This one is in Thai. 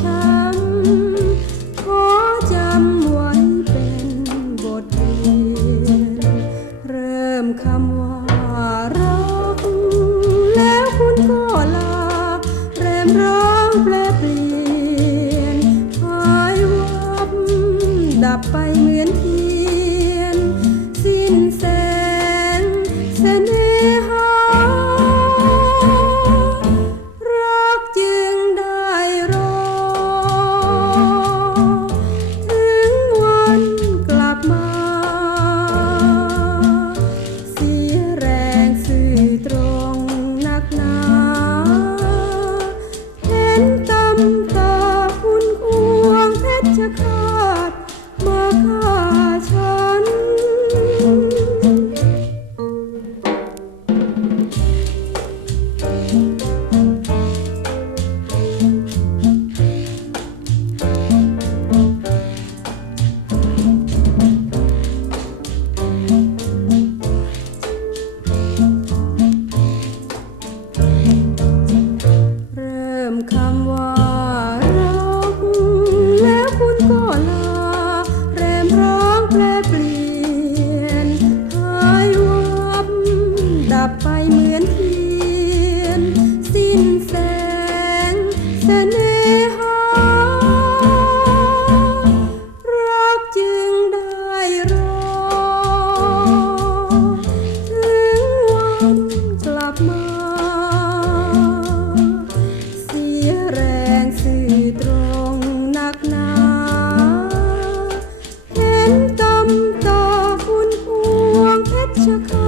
ช้ำขอจำไว้เป็นบทเรียน เริ่มคำว่ารัก แล้วคุณก็ลาเริ่มร้องเปลี่ยนหายวับดับไปเหมือนที ว่ารัก แล้วคุณก็ลาแรมร้องแปรเปลี่ยนหายวับดับไปเหมือนที่ Cho